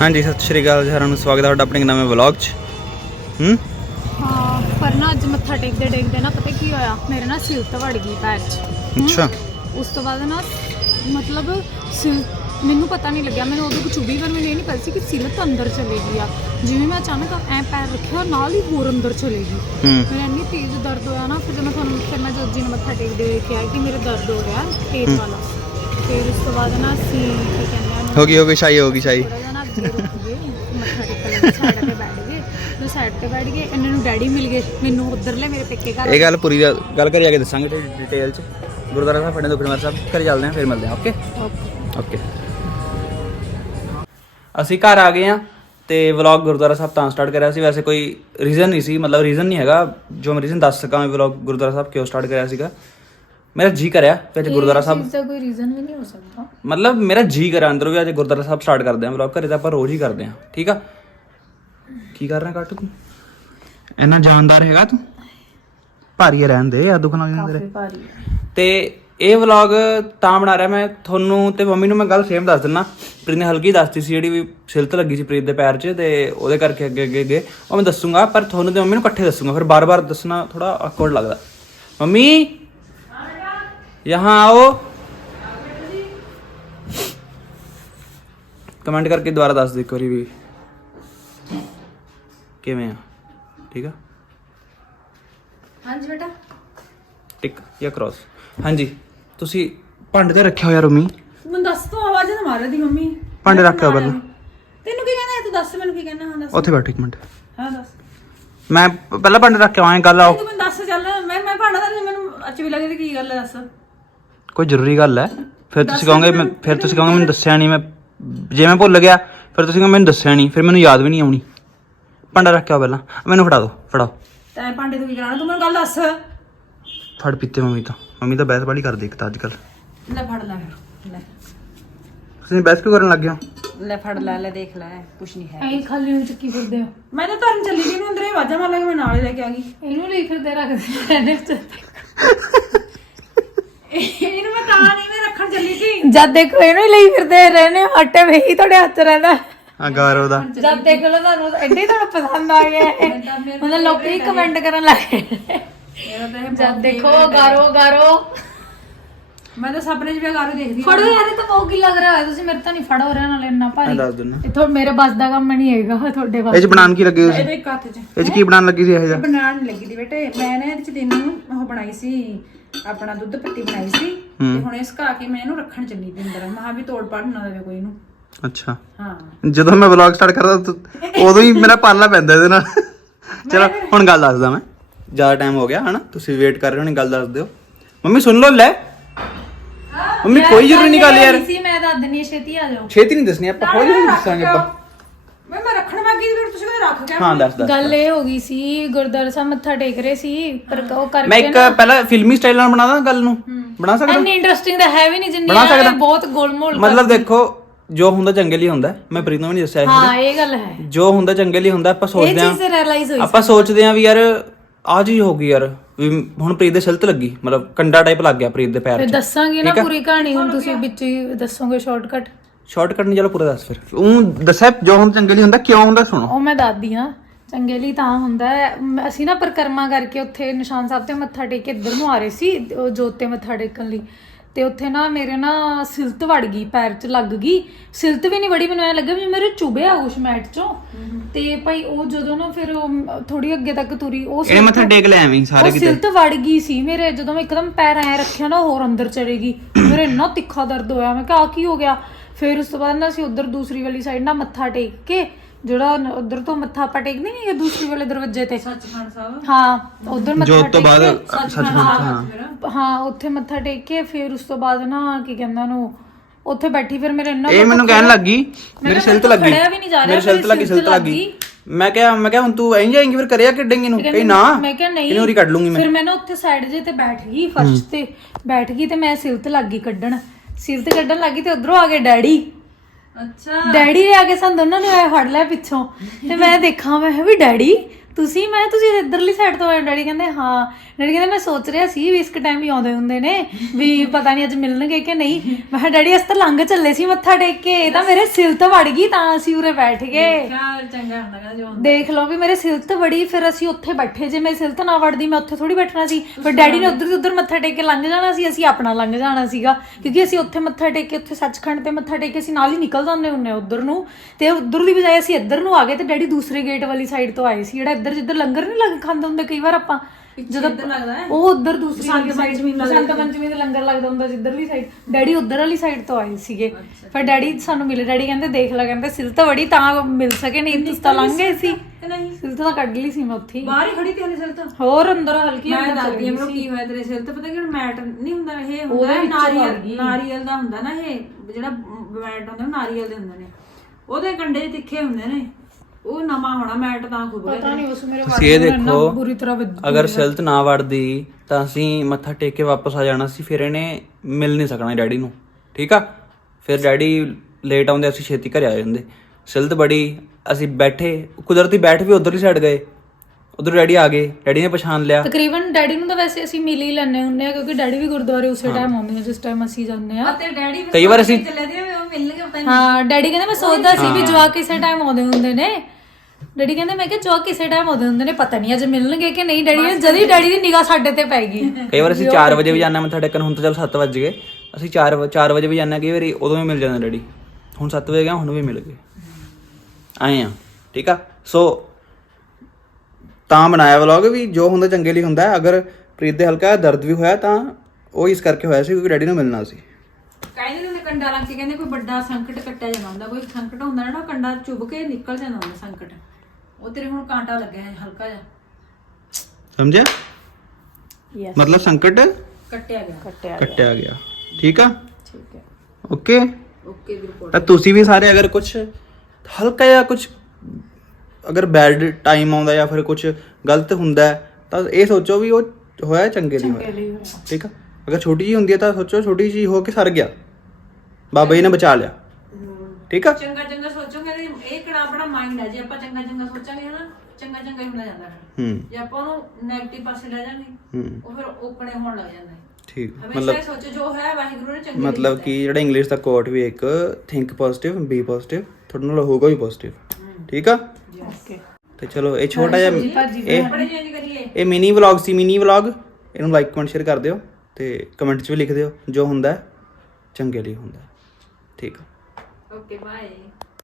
ਹਾਂਜੀ ਸਤਿ ਸ਼੍ਰੀ ਅਕਾਲ ਸਾਰਿਆਂ ਨੂੰ ਸਵਾਗਤ ਹੈ ਤੁਹਾਡਾ ਆਪਣੇ ਨਵੇਂ ਵਲੌਗ 'ਚ। ਹੂੰ? ਹਾਂ ਪਰ ਨਾ ਅੱਜ ਮੱਥਾ ਟੇਕਦੇ ਟੇਕਦੇ ਨਾ ਪਤਾ ਕੀ ਹੋਇਆ ਮੇਰੇ ਨਾ ਸਿਰ ਤੇ ਵੜ ਗਈ ਪੈਰ 'ਚ। ਅੱਛਾ। ਉਸ ਤੋਂ ਬਾਅਦ ਨਾ ਮਤਲਬ ਸਿਰ ਮੈਨੂੰ ਪਤਾ ਨਹੀਂ ਲੱਗਿਆ ਮੈਨੂੰ ਉਦੋਂ ਕੁਝ ਚੁਭੀ ਪਰ ਮੈਨੂੰ ਇਹ ਨਹੀਂ ਪਤਾ ਸੀ ਕਿ ਸਿਰ ਤਾਂ ਅੰਦਰ ਚਲੇ ਗਈ ਆ। ਜਿਵੇਂ ਮੈਂ ਅਚਾਨਕ ਐ ਪੈਰ ਰੱਖਿਆ ਨਾਲ ਹੀ ਹੋਰ ਅੰਦਰ ਚਲੇ ਗਈ। ਮੇਰੇ ਇੰਨੀ ਤੇਜ਼ ਦਰਦ ਹੋਇਆ ਨਾ ਫਿਰ ਜਦੋਂ ਮੈਂ ਤੁਹਾਨੂੰ ਫਿਰ ਮੈਂ ਜੋਤ ਜੀ ਨੂੰ ਮੱਥਾ ਟੇਕਦੇ ਹੋਏ ਕਿਹਾ ਕਿ ਮੇਰੇ ਦਰਦ ਹੋ ਰਿਹਾ ਤੇਜ਼ ਵਾਲਾ। ਫਿਰ ਉਸ ਤੋਂ ਬਾਅਦ ਨਾ ਅਸੀਂ ਕੀ ਕਹਿੰਦੇ ਆ ਹੋ ਗਈ ਹੋ ਗਈ ਸ਼ਾਈ ਹੋ ਗਈ ਸ਼ਾਈ ਥੋੜਾ ਰੁਕ ਗਏ ਮੱਥਾ ਟੇਕਣ ਲੱਗੇ ਸਾਈਡ ਤੇ ਬੈਠ ਗਏ ਜਦੋਂ ਸਾਈਡ ਤੇ ਬੈਠ ਗਏ ਇਹਨਾਂ ਨੂੰ ਡੈਡੀ ਮਿਲ ਗਏ ਮੈਨੂੰ ਉਧਰਲੇ ਮੇਰੇ ਪੇਕੇ ਘਰ ਇਹ ਗੱਲ ਪੂਰੀ ਦਾ- ਗੱਲ ਕਰੀ ਜਾ ਕੇ ਦੱਸਾਂਗੇ ਡਿਟੇਲ 'ਚ। ਗੁਰਦੁਆਰਾ ਸਾਹਿਬ ਫੜਨੇ ਦੁਖਨਵਾਰ ਸਾਹਿਬ, ਘਰੇ ਚੱਲਦੇ ਹਾਂ ਫਿਰ ਮਿਲਦੇ ਹਾਂ ਓਕੇ ਓਕੇ ਅਸੀਂ ਘਰ ਆ ਗਏ ਆ ਤੇ ਵਲੌਗ ਗੁਰਦੁਆਰਾ ਸਾਹਿਬ ਤਾਂ ਸਟਾਰਟ ਕਰਿਆ ਸੀ। ਵੈਸੇ ਕੋਈ ਰੀਜ਼ਨ ਨਹੀਂ ਸੀ, ਮਤਲਬ ਰੀਜ਼ਨ ਨਹੀਂ ਹੈਗਾ। ਜੋ ਮੈਂ ਰੀਜ਼ਨ ਦੱਸ ਸਕਾਂ ਵਲੌਗ ਗੁਰਦੁਆਰਾ ਸਾਹਿਬ ਕਿਉਂ ਸਟਾਰਟ ਕਰਿਆ ਸੀਗਾ। ਮੇਰਾ ਜੀ ਕਰਿਆ ਕਿ ਅੱਜ ਗੁਰਦੁਆਰਾ ਸਾਹਿਬ। ਇਸ ਦਾ ਕੋਈ ਰੀਜ਼ਨ ਵੀ ਨਹੀਂ ਹੋ ਸਕਦਾ। ਮਤਲਬ ਮੇਰਾ ਜੀ ਕਰਿਆ ਅੰਦਰੋਂ ਵੀ ਅੱਜ ਗੁਰਦੁਆਰਾ ਸਾਹਿਬ ਸਟਾਰਟ ਕਰਦੇ ਆਂ ਵਲੌਗ ਘਰੇ ਤਾਂ ਆਪਾਂ ਰੋਜ਼ ਹੀ ਕਰਦੇ ਆਂ ਠੀਕ ਆ? ਕੀ ਕਰ ਰਿਹਾ ਕੱਟ ਤੂੰ? ਇੰਨਾ ਜਾਨਦਾਰ ਹੈਗਾ ਤੂੰ? ਭਾਰੀ ਰਹਿਣ ਦੇ ਆ ਦੁੱਖ ਨਾਲ ਤੇਰੇ ਭਾਰੀ ਤੇ ਇਹ ਵਲੌਗ ਤਾਂ ਬਣਾ ਰਿਹਾ ਮੈਂ ਤੁਹਾਨੂੰ ਤੇ ਮੰਮੀ ਨੂੰ ਮੈਂ ਗੱਲ ਸੇਮ ਦੱਸ ਦਿੰਨਾ। ਪ੍ਰੀਤ ਨੇ ਹਲਕੀ ਦੱਸਤੀ ਸੀ ਜਿਹੜੀ ਵੀ ਸਿਲਤ ਲੱਗੀ ਸੀ ਪ੍ਰੀਤ ਦੇ ਪੈਰ 'ਚ ਤੇ ਉਹਦੇ ਕਰਕੇ ਅੱਗੇ ਅੱਗੇ ਅੱਗੇ ਉਹ ਮੈਂ ਦੱਸੂਗਾ ਪਰ ਤੁਹਾਨੂੰ ਤੇ ਮੰਮੀ ਨੂੰ ਇਕੱਠੇ ਦੱਸੂਗਾ ਫਿਰ ਬਾਰ-ਬਾਰ ਦੱਸਣਾ ਥੋੜਾ awkward ਲੱਗਦਾ। ਮੰਮੀ ਯਹਾਂ ਆਓ ਕਮੈਂਟ ਕਰਕੇ ਦੁਬਾਰਾ ਦੱਸ ਦਿਓ ਇੱਕ ਵਾਰੀ ਵੀ ਕਿਵੇਂ ਆ ਠੀਕ ਆ ਹਾਂਜੀ ਬੇਟਾ ਟਿਕ ਜਾਂ ਕ੍ਰੋਸ ਹਾਂਜੀ ਤੁਸੀਂ ਭਾਂਡੇ ਤੇ ਰੱਖਿਆ ਹੋਇਆ ਰੋਮੀ ਮੈਨੂੰ ਦੱਸ ਤੂੰ ਆਵਾਜ਼ ਨਾ ਮਾਰ ਦੀ ਮੰਮੀ ਭਾਂਡੇ ਰੱਖ ਆਓ ਪਹਿਲਾਂ ਤੈਨੂੰ ਕੀ ਕਹਿੰਦਾ ਤੂੰ ਦੱਸ ਮੈਨੂੰ ਕੀ ਕਹਿਣਾ ਹਾਂ ਦੱਸ ਉੱਥੇ ਬੈਠ ਇੱਕ ਮਿੰਟ ਹਾਂ ਦੱਸ ਮੈਂ ਪਹਿਲਾਂ ਭਾਂਡੇ ਰੱਖ ਕੇ ਆਵਾਂ ਗੱਲ ਆਓ ਤੂੰ ਮੈਨੂੰ ਦੱਸ ਚੱਲ ਮੈਂ ਮੈਂ ਭਾਣਾ ਤਾਂ ਮੈਨੂੰ ਅੱਛੀ ਵੀ ਲੱਗਦੀ ਕੀ ਗੱਲ ਹੈ ਦੱਸ ਕੋਈ ਜ਼ਰੂਰੀ ਗੱਲ ਹੈ। ਫਿਰ ਤੁਸੀਂ ਕਹੋਗੇ ਮੈਂ ਫਿਰ ਤੁਸੀਂ ਕਹੋਗੇ ਮੈਨੂੰ ਦੱਸਿਆ ਨਹੀਂ ਮੈਂ ਜੇ ਮੈਂ ਭੁੱਲ ਗਿਆ ਫਿਰ ਤੁਸੀਂ ਕਹੋਗੇ ਮੈਨੂੰ ਦੱਸਿਆ ਨਹੀਂ ਫਿਰ ਮੈਨੂੰ ਯਾਦ ਵੀ ਨਹੀਂ ਆਉਣੀ। ਭਾਂਡਾ ਰੱਖ ਕੇ ਆਓ ਪਹਿਲਾਂ। ਮੈਨੂੰ ਫੜਾ ਦਿਓ ਫੜਾਓ। ਤੈਂ ਭਾਂਡੇ ਤੋਂ ਕੀ ਕਰਾਣਾ ਤੂੰ ਮੈਨੂੰ ਗੱਲ ਦੱਸ। ਫੜ ਪੀਤੇ ਮੰਮੀ ਤਾਂ। ਮੰਮੀ ਤਾਂ ਬਹਿਸ ਬਾਲੀ ਕਰਦੀ ਇੱਕ ਤਾਂ ਅੱਜ ਕੱਲ ਲੈ ਫੜ ਲੈ ਫਿਰ ਲੈ। ਤੁਸੀਂ ਬਹਿਸ ਕਿਉਂ ਕਰਨ ਲੱਗ ਗਏ ਹੋ? ਲੈ ਫੜ ਲੈ ਲੈ ਦੇਖ ਲੈ ਕੁਛ ਨਹੀਂ ਹੈ। ਐਂ ਖਾਲੀ ਨੂੰ ਚੱਕੀ ਫਿਰਦੇ ਹੋ। ਮੈਂ ਤਾਂ ਧਰਨ ਚੱਲੀ ਗਈ ਨੂੰ ਅੰਦਰੇ ਆਵਾਜ਼ਾਂ ਮਾਰ ਲੱਗੀ ਮੈਂ ਨਾਲੇ ਲੈ ਕੇ ਆ ਗਈ। ਇਹਨੂੰ ਲਈ ਫਿਰਦੇ ਰੱਖਦੇ ਰਹਿੰਦੇ ਚ ਇਹਨੂੰ ਮੈਂ ਤਾਂ ਨਹੀਂ ਮੈਂ ਰੱਖਣ ਚੱਲੀ ਸੀ ਜਦ ਦੇਖੋ ਇਹਨੂੰ ਹੀ ਲਈ ਫਿਰਦੇ ਰਹਿੰਦੇ ਹੋ, ਆਟੇ ਵੇਹੀ ਤੁਹਾਡੇ ਹੱਥ 'ਚ ਰਹਿੰਦਾ। ਆ ਗਾਰੋ ਦਾ। ਜਦ ਦੇਖ ਲਓ ਤੁਹਾਨੂੰ ਐਡੇ ਤੁਹਾਨੂੰ ਪਸੰਦ ਆ ਗਿਆ ਇਹ। ਮਤਲਬ ਲੋਕੀ ਕਮੈਂਟ ਕਰਨ ਲੱਗੇ ਜਦ ਦੇਖੋ ਗਾਰੋ ਗਾਰੋ। ਮੈਂ ਤਾਂ ਸੁਪਨੇ 'ਚ ਵੀ ਗਾਰੂ ਦੇਖਦੀ ਫੜੋ ਯਾਰ ਇਹ ਤਾਂ ਬਹੁਤ ਗਿੱਲਾ ਕਰਿਆ ਹੋਇਆ ਤੁਸੀਂ ਮੇਰੇ ਤਾਂ ਨਹੀਂ ਫੜੋ ਰਿਹਾ ਨਾਲ ਇੰਨਾ ਮੈਂ ਭਾਰੀ। ਦੱਸ ਦਿੰਦਾ। ਇਹ ਮੇਰੇ ਬਸ ਦਾ ਕੰਮ ਨਹੀਂ ਹੈਗਾ ਤੁਹਾਡੇ ਬਸ ਇਹ ਚ ਬਣਾਉਣ ਕੀ ਲੱਗੇ ਤੁਸੀਂ? ਇਹਦੇ ਇੱਕ ਹੱਥ 'ਚ। ਇਹ ਚ ਕੀ ਬਣਾਉਣ ਲੱਗੀ ਸੀ ਇਹ ਜਿਹਾ? ਬਣਾਉਣ ਨੀ ਲੱਗੀ ਦੀ ਬੇਟੇ ਮੈਂ ਨਾ ਇਹਦੇ 'ਚ ਦਿਨ ਨੂੰ ਉਹ ਬਣਾਈ ਸੀ ਆਪਣਾ ਦੁੱਧ ਪੱਤੀ ਬਣਾਈ ਸੀ ਤੇ ਹੁਣ ਇਸ ਘਾ ਕੇ ਮੈਂ ਇਹਨੂੰ ਰੱਖਣ ਚੱਲੀ ਦੀ ਅੰਦਰ। ਮਹਾ ਵੀ ਤੋੜ ਪੜ ਨਾ ਦੇਵੇ ਕੋਈ ਇਹਨੂੰ। ਅੱਛਾ। ਹਾਂ। ਜਦੋਂ ਮੈਂ ਵਲੌਗ ਸਟਾਰਟ ਕਰਦਾ ਉਦੋਂ ਹੀ ਮੇਰਾ ਪਾਲਾ ਪੈਂਦਾ ਇਹਦੇ ਨਾਲ। ਚਲੋ ਹੁਣ ਗੱਲ ਦੱਸਦਾ ਮੈਂ। ਜ਼ਿਆਦਾ ਟਾਈਮ ਹੋ ਗਿਆ ਹਨਾ? ਤੁਸੀਂ ਵੇਟ ਕਰ ਰਹੇ ਹੋ ਨਹੀਂ ਗੱਲ ਦੱਸ ਦਿਓ। ਮੰਮੀ ਸੁਣ ਲਓ ਲੈ। ਮੰਮੀ ਕੋਈ ਜ਼ਰੂਰੀ ਨਹੀਂ ਗੱਲ ਯਾਰ। ਸੀ ਮੈਂ ਦੱਸ ਦਿੰਨੀ ਛੇਤੀ ਆ ਜਾਓ। ਛੇਤੀ ਨਹੀਂ ਦੱਸਣੀ ਆਪਾਂ ਹੌਲੀ ਹੌਲੀ ਦੱਸਾਂਗੇ ਆਪਾਂ ਮੈਂ ਮੈਂ ਰੱਖਣ ਲੱਗੀ ਸੀ ਫਿਰ ਤੁਸੀਂ ਕਹਿੰਦੇ ਰੱਖ ਕੇ ਹਾਂ ਦੱਸ ਦੱਸ ਗੱਲ ਇਹ ਹੋ ਗਈ ਸੀ ਗੁਰਦੁਆਰਾ ਸਾਹਿਬ ਮੱਥਾ ਟੇਕ ਰਹੇ ਸੀ ਪਰ ਉਹ ਮੈਂ ਕਰਕੇ ਇੱਕ ਪਹਿਲਾਂ ਫਿਲਮੀ ਸਟਾਈਲ ਨਾਲ ਬਣਾ ਦਾਂ ਗੱਲ ਨੂੰ? ਬਣਾ ਸਕਦਾ? ਇੰਨੀ ਇੰਟਰਸਟਿੰਗ ਤਾਂ ਹੈ ਵੀ ਨਹੀਂ ਜਿੰਨੀ ਬਣਾ ਸਕਦਾ? ਇਹ ਬਹੁਤ ਗੋਲਮੋਲ ਮਤਲਬ ਦੇਖੋ ਜੋ ਹੁੰਦਾ ਚੰਗੇ ਲਈ ਹੁੰਦਾ ਮੈਂ ਪ੍ਰੀਤ ਨੂੰ ਵੀ ਨਹੀਂ ਦੱਸਿਆ ਇਹ। ਹਾਂ ਇਹ ਗੱਲ ਹੈ। ਜੋ ਹੁੰਦਾ ਚੰਗੇ ਲਈ ਹੁੰਦਾ ਆਪਾਂ ਇਹ ਸੋਚਦੇ ਹਾਂ ਚੀਜ਼ ਰਿਅਲਾਈਜ਼ ਹੋਈ ਆਪਾਂ ਸੋਚਦੇ ਆਂ ਵੀ ਯਾਰ ਆ ਚੀਜ਼ ਹੋ ਗਈ ਯਾਰ ਵੀ ਹੁਣ ਪ੍ਰੀਤ ਦੇ ਸਿਲਤ ਲੱਗੀ। ਮਤਲਬ ਕੰਡਾ ਟਾਈਪ ਲੱਗ ਗਿਆ ਪ੍ਰੀਤ ਦੇ ਪੈਰ ਫਿਰ 'ਚ। ਦੱਸਾਂਗੇ ਨਾ ਪੂਰੀ ਕਹਾਣੀ ਹੁਣ ਤੁਸੀਂ ਵਿੱਚ ਹੀ ਦੱਸੋਗੇ ਸ਼ਾਰਟਕਟ ਸ਼ਾਰਟਕਟ ਨਹੀਂ ਚਲੋ ਪੂਰਾ ਦੱਸ ਫਿਰ। ਉਹ ਦੱਸਿਆ ਜੋ ਹੁਣ ਚੰਗੇ ਲਈ ਹੁੰਦਾ ਕਿਉਂ ਹੁੰਦਾ ਸੁਣੋ। ਉਹ ਮੈਂ ਦੱਸਦੀ ਹਾਂ ਚੰਗੇ ਲਈ ਤਾਂ ਹੁੰਦਾ ਹੈ। ਮ- ਅਸੀਂ ਨਾ ਪਰਿਕਰਮਾ ਕਰਕੇ ਉੱਥੇ ਨਿਸ਼ਾਨ ਸਾਹਿਬ ਤੇ ਮੱਥਾ ਟੇਕ ਕੇ ਇੱਧਰ ਨੂੰ ਆ ਰਹੇ ਸੀ ਉਹ ਜੋਤ ਤੇ ਮੱਥਾ ਟੇਕਣ ਲਈ। ਤੇ ਉੱਥੇ ਨਾ ਮੇਰੇ ਨਾ ਸਿਲਤ ਵੜ ਗਈ ਪੈਰ 'ਚ ਲੱਗ ਗਈ। ਸਿਲਤ ਵੀ ਨਹੀਂ ਵੜੀ ਮੈਨੂੰ ਐ ਲੱਗਾ ਵੀ ਮੇਰੇ ਚੁਭਿਆ ਉਸ ਮੈਟ 'ਚੋਂ। ਤੇ ਭਾਈ ਉਹ ਜਦੋਂ ਨਾ ਫਿਰ ਥੋੜੀ ਅੱਗੇ ਤੱਕ ਤੁਰੀ ਉਹ ਇਹਨੇ ਮੱਥਾ ਟੇਕ ਲੈ ਐਵੇਂ ਹੀ ਸਾਰੇ ਉਹ ਸਿਲਤ ਵੜ ਗਈ ਸੀ ਮੇਰੇ ਜਦੋਂ ਮੈਂ ਇੱਕਦਮ ਪੈਰ ਐ ਰੱਖਿਆ ਨਾ ਹੋਰ ਅੰਦਰ ਚੜੇਗੀ ਮੇਰੇ ਇੰਨਾ ਤਿੱਖਾ ਦਰਦ ਹੋਇਆ ਮੈਂ ਕਿਹਾ ਆਹ ਕੀ ਹੋ ਗਿਆ? ਫਿਰ ਉਸ ਤੋਂ ਬਾਅਦ ਨਾ ਅਸੀਂ ਉਧਰ ਦੂਸਰੀ ਵਾਲੀ ਸਾਈਡ ਨਾ ਮੱਥਾ ਟੇਕ ਕੇ ਜਿਹੜਾ ਉਧਰ ਤੋਂ ਮੱਥਾ ਆਪਾਂ ਟੇਕਦੇ ਨਹੀਂ ਦੂਸਰੀ ਵਾਲੇ ਦਰਵਾਜ਼ੇ ਤੇ। ਸੱਚਖੰਡ ਸਾਹਿਬ? ਹਾਂ ਉਧਰ ਮੱਥਾ ਜੋਤ ਤੋਂ ਟੇਕ ਬਾਅਦ ਕੇ- ਸੱਚਖੰਡ ਹਾਂ ਹਾਂ ਉੱਥੇ ਮੱਥਾ ਟੇਕ ਕੇ ਫਿਰ ਉਸ ਤੋਂ ਬਾਅਦ ਨਾ ਕੀ ਕਹਿੰਦਾ ਨੂੰ ਉੱਥੇ ਬੈਠੀ ਫਿਰ ਮੇਰੇ ਇੰਨਾ ਇਹ ਮੈਨੂੰ ਕਹਿਣ ਲੱਗੀ ਮੇਰੀ ਮੇਰੇ ਤੋਂ ਲੱਗੀ। ਖੜਿਆ ਵੀ ਨਹੀਂ ਜਾ ਰਿਹਾ, ਮੇਰੀ ਸਿਲਤ ਮੇਰੀ ਲੱਗੀ ਸਿਲਤ ਸਿਲਤ ਲੱਗੀ। ਮੈਂ ਕਿਹਾ ਮੈਂ ਕਿਹਾ ਹੁਣ ਤੂੰ ਐਂ ਜਾਏਂਗੀ ਫਿਰ ਕਰਿਆ ਕਿੱਡੇਂਗੀ ਨੂੰ ਕਹੀ ਨਾ। ਮੈਂ ਕਿਹਾ ਨਹੀਂ ਇਹਨੂੰ ਉਰੀ ਕੱਢ ਲੂੰਗੀ ਮੈਂ। ਫਿਰ ਮੈਂ ਨਾ ਉੱਥੇ ਸਾਈਡ ਜੇ ਤੇ ਬੈਠ ਗਈ ਫਰਸ਼ ਤੇ ਬੈਠ ਗਈ ਤੇ ਮੈਂ ਸਿਲਤ ਲੱਗ ਗਈ ਕੱਢਣ। ਸਿਲਤ ਕੱਢਣ ਲੱਗੀ ਤੇ ਉਧਰੋਂ ਆ ਗਏ ਡੈਡੀ। ਅੱਛਾ। ਡੈਡੀ ਨੇ ਆ ਕੇ ਸਾਨੂੰ ਦੋਨਾਂ ਨੂੰ ਐ ਫੜ ਲਿਆ ਪਿੱਛੋਂ। ਤੇ ਮੈਂ ਦੇਖਾਂ ਮੈਂ ਕਿਹਾ ਵੀ ਡੈਡੀ ਤੁਸੀਂ ਮੈਂ ਤੁਸੀਂ ਇੱਧਰਲੀ ਸਾਈਡ ਤੋਂ ਆਏ ਡੈਡੀ ਕਹਿੰਦੇ ਹਾਂ। ਡੈਡੀ ਕਹਿੰਦੇ ਮੈਂ ਸੋਚ ਰਿਹਾ ਸੀ ਵੀ ਇਸ ਟਾਈਮ ਹੀ ਆਉਂਦੇ ਹੁੰਦੇ ਨੇ ਵੀ ਪਤਾ ਨਹੀਂ ਅੱਜ ਮਿਲਣਗੇ ਕਿ ਨਹੀਂ। ਮੈਂ ਕਿਹਾ ਡੈਡੀ ਅਸ ਤਾਂ ਲੰਘ ਚੱਲੇ ਸੀ ਮੱਥਾ ਟੇਕ ਕੇ। ਇਹ ਤਾਂ ਮੇਰੇ ਸਿਰ ਤੋਂ ਵੜ ਗਈ ਤਾਂ ਅਸੀਂ ਉਰੇ ਬੈਠ ਗਏ। ਕਿਆ ਚੰਗਾ ਹੁੰਦਾ ਗਾ ਜੋ ਦੇਖ ਲਓ ਵੀ ਮੇਰੇ ਸਿਰ ਤੇ ਬੜੀ ਫਿਰ ਅਸੀਂ ਉੱਥੇ ਬੈਠੇ। ਜੇ ਮੇਰੇ ਸਿਰ ਤੇ ਨਾ ਵੜਦੀ ਮੈਂ ਉੱਥੇ ਥੋੜੀ ਬੈਠਣਾ ਸੀ। ਫਿਰ ਡੈਡੀ ਨੇ ਉੱਧਰ ਦੀ ਉੱਧਰ ਮੱਥਾ ਟੇਕ ਕੇ ਲੰਘ ਜਾਣਾ ਸੀ ਅਸੀਂ ਆਪਣਾ ਲੰਘ ਜਾਣਾ ਸੀਗਾ। ਕਿਉਂਕਿ ਅਸੀਂ ਉੱਥੇ ਮੱਥਾ ਟੇਕ ਕੇ ਉੱਥੇ ਸੱਚਖੰਡ ਤੇ ਮੱਥਾ ਟੇਕ ਕੇ ਅਸੀਂ ਨਾਲ ਹੀ ਨਿਕਲ ਜਾਂਦੇ ਹੁੰਨੇ ਉੱਧਰ ਨੂੰ। ਤੇ ਉੱਧਰ ਦੀ ਬਜਾਏ ਅਸੀਂ ਇੱਧਰ ਨੂੰ ਆ ਗਏ ਤੇ ਡੈਡੀ ਦੂਸਰੇ ਗੇਟ ਵਾਲੀ ਸਾਈਡ ਤੋਂ ਆਏ ਸੀ ਜਿਹੜਾ ਇੱਧਰ ਜਿੱਧਰ ਲੰਗਰ ਨਹੀਂ ਲੱਗ ਖਾਂਦੇ ਹੁੰਦੇ ਕਈ ਵਾਰ ਆਪਾਂ ਜਦੋਂ ਲੱਗਦਾ ਹੈ। ਉਹ ਉੱਧਰ ਦੂਸਰੀ ਵਾਲੀ ਸਾਈਡ ਬਸੰਤ ਪੰਚਮੀ ਦਾ ਲੰਗਰ ਲੱਗਦਾ ਹੁੰਦਾ ਜਿੱਧਰਲੀ ਸਾਈਡ ਡੈਡੀ ਉੱਧਰ ਵਾਲੀ ਸਾਈਡ ਤੋਂ ਆਏ ਸੀਗੇ। ਫਿਰ ਡੈਡੀ ਸਾਨੂੰ ਮਿਲੇ ਡੈਡੀ ਕਹਿੰਦੇ ਦੇਖ ਲੈ ਕਹਿੰਦੇ ਸਿਲ ਤਾਂ ਬੜੀ ਤਾਂ ਮਿਲ ਸਕੇ ਨਹੀਂ ਤੁਸੀਂ ਤਾਂ ਲੰਘ ਗਏ ਸੀ। ਨਹੀਂ ਸਿਲ ਤਾਂ ਕੱਢ ਲਈ ਸੀ ਮੈਂ ਉੱਥੇ। ਬਾਹਰ ਹੀ ਖੜੀ ਤੇ ਹਲੇ ਸਿਰ ਤਾਂ। ਹੋਰ ਅੰਦਰ ਹਲਕੀ ਮੈਂ ਦੱਸਦੀ ਹਾਂ ਗਈ ਕੀ ਹੋਇਆ ਤੇਰੇ ਸਿਰ ਤੇ ਪਤਾ ਕਿ ਮੈਟ ਨਹੀਂ ਹੁੰਦਾ ਇਹ ਹੁੰਦਾ ਨਾਰੀਅਲ। ਨਾਰੀਅਲ ਦਾ ਹੁੰਦਾ ਨਾ ਇਹ ਜਿਹੜਾ ਮੈਟ ਹੁੰਦਾ ਨਾਰੀਅਲ ਦੇ ਹੁੰਦੇ ਨੇ। ਉਹਦੇ ਕੰਡੇ ਤਿੱਖੇ ਹੁੰਦੇ ਨੇ। ਉਹ ਨਵਾਂ ਹੋਣਾ ਮੈਟ ਤਾਂ ਖੁੱਬ ਪਤਾ ਨਹੀਂ ਉਸ ਮੇਰੇ ਤੁਸੀਂ ਇਹ ਦੇਖੋ ਬੁਰੀ ਤਰ੍ਹਾਂ ਵੱਜ- ਅਗਰ ਸਿਲਤ ਨਾ ਵੜਦੀ ਤਾਂ ਅਸੀਂ ਮੱਥਾ ਟੇਕ ਕੇ ਵਾਪਸ ਆ ਜਾਣਾ ਸੀ ਫਿਰ ਇਹਨੇ ਮਿਲ ਨਹੀਂ ਸਕਣਾ ਡੈਡੀ ਨੂੰ। ਠੀਕ ਆ? ਫਿਰ ਡੈਡੀ ਲੇਟ ਆਉਂਦੇ ਅਸੀਂ ਛੇਤੀ ਘਰੇ ਆ ਜਾਂਦੇ। ਸਿਲਤ ਬੜੀ ਅਸੀਂ ਬੈਠੇ ਕੁਦਰਤੀ ਬੈਠ ਵੀ ਉਧਰਲੀ ਸਾਈਡ ਗਏ। ਉਧਰ ਡੈਡੀ ਆ ਗਏ ਡੈਡੀ ਨੇ ਪਛਾਣ ਲਿਆ। ਤਕਰੀਬਨ ਡੈਡੀ ਨੂੰ ਤਾਂ ਵੈਸੇ ਅਸੀਂ ਮਿਲ ਹੀ ਲੈਣੇ ਹੁੰਨੇ ਆ ਕਿਉਂਕਿ ਡੈਡੀ ਵੀ ਗੁਰਦੁਆਰੇ ਉਸੇ ਟਾਈਮ ਆਉਂਦੇ ਆ ਜਿਸ ਟਾਈਮ ਅਸੀਂ ਜਾਂਦੇ ਆ ਤੇ ਡੈਡੀ ਕਈ ਵਾਰ ਅਸੀਂ ਚੱਲੇ ਦੇ ਉਹ ਮਿਲਣਗੇ ਪਤਾ ਹਾਂ ਡੈਡੀ ਕਹਿੰਦੇ ਮੈਂ ਸੋਚਦਾ ਸੀ ਵੀ ਜਵਾਕ ਕਿਸੇ ਟਾਈਮ ਆਉਂਦੇ ਹੁੰਦੇ ਨੇ। ਡੈਡੀ ਕਹਿੰਦੇ ਮੈਂ ਕਿਹਾ ਜਵਾਕ ਕਿਸੇ ਟਾਈਮ ਆਉਂਦੇ ਹੁੰਦੇ ਨੇ ਪਤਾ ਨਹੀਂ ਅੱਜ ਮਿਲਣਗੇ ਕਿ ਨਹੀਂ। ਡੈਡੀ ਨੇ ਜਦ ਹੀ ਡੈਡੀ ਦੀ ਨਿਗਾਹ ਸਾਡੇ ਤੇ ਪੈ ਗਈ। ਕਈ ਵਾਰ ਅਸੀਂ 4 ਵਜੇ ਵੀ ਜਾਂਦੇ ਮੱਥਾ ਟੇਕਣ ਹੁਣ ਤਾਂ ਚਲ 7 ਵਜ ਗਏ। ਅਸੀਂ 4 4 ਵਜੇ ਵੀ ਜਾਂਦੇ ਕਈ ਵਾਰੀ ਉਦੋਂ ਵੀ ਮਿਲ ਜਾਂਦੇ ਡੈਡੀ। ਹੁਣ 7 ਵਜੇ ਗਿਆ ਹੁਣ ਵੀ ਮਿਲ ਗਏ। ਆਏ ਆ ਠੀਕ ਆ? ਸੋ ਤਾਂ ਬਣਾਇਆ ਵਲੌਗ ਵੀ ਜੋ ਹੁੰਦਾ ਚੰਗੇ ਲਈ ਹੁੰਦਾ ਹੈ। ਅਗਰ ਪ੍ਰੀਤ ਦੇ ਹਲਕਾ ਦਰਦ ਵੀ ਹੋਇਆ ਤਾਂ ਉਹ ਇਸ ਕਰਕੇ ਹੋਇਆ ਸੀ ਕਿਉਂਕਿ ਡੈਡੀ ਨੂੰ ਮਿਲਣਾ ਸੀ। ਕਹਿੰਦੇ ਨੇ ਕੰਡਾ ਲੱਗ ਕੇ ਕਹਿੰਦੇ ਕੋਈ ਵੱਡਾ ਸੰਕਟ ਕੱਟਿਆ ਜਾਂਦਾ ਹੁੰਦਾ ਕੋਈ ਸੰਕਟ ਹੁੰਦਾ ਨਾ ਕੰਡਾ ਚੁੱਭ ਕੇ ਨਿਕਲ ਜਾਂਦਾ ਹੁੰਦਾ ਸੰਕਟ। ਉਹ ਤੇਰੇ ਹੁਣ ਕਾਂਟਾ ਲੱਗਿਆ ਹੈ ਹਲਕਾ ਜਿਹਾ। ਸਮਝਿਆ? ਮਤਲਬ ਸੰਕਟ ਕੱਟਿਆ ਗਿਆ। ਕੱਟਿਆ ਕੱਟਿਆ ਗਿਆ। ਠੀਕ ਆ? ਠੀਕ ਹੈ। ਓਕੇ? ਓਕੇ ਬਿਲਕੁਲ ਤਾਂ ਤੁਸੀਂ ਵੀ ਸਾਰੇ ਅਗਰ ਕੁਝ ਹਲਕਾ ਜਿਹਾ ਕੁਝ ਅਗਰ ਬੈਡ ਟਾਈਮ ਆਉਂਦਾ ਜਾਂ ਫਿਰ ਕੁਝ ਗਲਤ ਹੁੰਦਾ ਤਾਂ ਇਹ ਸੋਚੋ ਵੀ ਉਹ ਹੋਇਆ ਚੰਗੇ ਲਈ ਹੋਇਆ। ਠੀਕ ਆ? ਅਗਰ ਛੋਟੀ ਜੀ ਹੁੰਦੀ ਹੈ ਤਾਂ ਸੋਚੋ ਛੋਟੀ ਜੀ ਹੋ ਕੇ ਸਰ ਗਿਆ। ਬਾਬਾ ਜੀ ਨੇ ਬਚਾ ਲਿਆ। ਠੀਕ ਆ? ਚੰਗਾ ਚੰਗਾ ਸੋਚੋਗੇ ਤੇ ਇਹ ਕਿਹੜਾ ਆਪਣਾ ਮਾਈਂਡ ਹੈ? ਜੇ ਆਪਾਂ ਚੰਗਾ ਚੰਗਾ ਸੋਚਾਂਗੇ ਹਨਾ ਚੰਗਾ ਚੰਗਾ ਹੀ ਹੁੰਦਾ ਜਾਂਦਾ ਹੂੰ। ਜੇ ਆਪਾਂ ਉਹਨੂੰ 네ਗੇਟਿਵ ਪਾਸੇ ਲੈ ਜਾਾਂਗੇ ਹੂੰ। ਉਹ ਫਿਰ ਓਪਨੇ ਹੋਣ ਲੱਗ ਜਾਂਦਾ। ਹੈ ਠੀਕ ਇਹ ਸੋਚੋ ਜੋ ਹੈ ਵਾਹਿਗੁਰੂ ਨੇ ਚੰਗੀ ਮਤਲਬ ਕਿ ਜਿਹੜਾ ਇੰਗਲਿਸ਼ ਦਾ ਕੋਟ ਵੀ ਇੱਕ ਥਿੰਕ ਪੋਜ਼ਿਟਿਵ ਬੀ ਪੋਜ਼ਿਟਿਵ ਤੁਹਾਡੇ ਨਾਲ ਹੋਊਗਾ ਵੀ ਪੋਜ਼ਿਟਿਵ ਠੀਕ ਆ? ਤੇ ਚਲੋ ਇਹ ਛੋਟਾ ਜਿਹਾ ਇਹ ਇਹ ਮਿਨੀ ਵਲੌਗ ਸੀ ਮਿਨੀ ਵਲੌਗ ਇਹਨੂੰ ਲਾਈਕ ਕਮੈਂਟ ਸ਼ੇਅਰ ਕਰ ਦਿਓ ਤੇ ਕਮੈਂਟ 'ਚ ਵੀ ਲਿਖ ਦਿਓ ਜੋ ਹੁੰਦਾ ਚੰਗੇ ਲਈ ਹੁੰਦਾ। ਠੀਕ ਆ। Okay bye